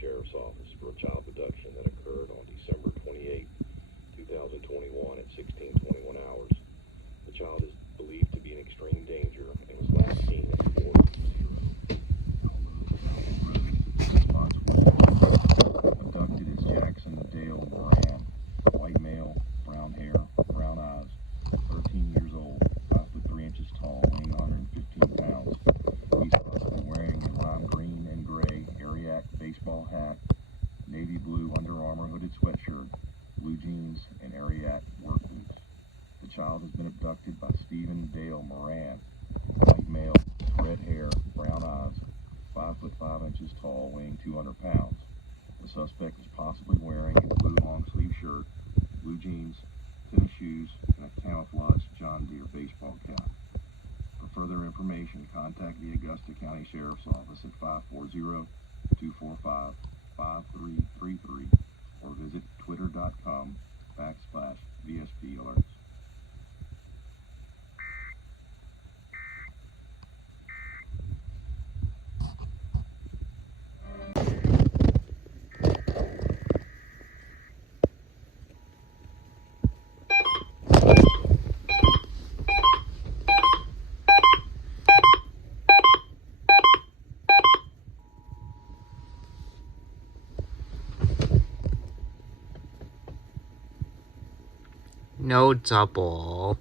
Sheriff's Office for a child abduction that occurred on December 28, 2021 at 16:21 hours. The child is believed to be in extreme danger and was last seen at 4. Abducted is Jackson Dale Moran, white male, brown hair, brown eyes, 13 years old, 5 foot 3 inches tall, weighing 115 pounds. He's possibly wearing a lime green and gray Ariat baseball hat, navy blue Under Armour hooded sweatshirt, blue jeans, and Ariat work boots. The child has been abducted by Stephen Dale Moran, white male, red hair, brown eyes, 5 foot 5 inches tall, weighing 200 pounds. The suspect is possibly wearing a blue long sleeve shirt, blue jeans, tennis shoes, and a camouflage John Deere baseball cap. For further information, contact the Augusta County Sheriff's Office at 540-245-5333 or visit twitter.com/VSP alerts. No double.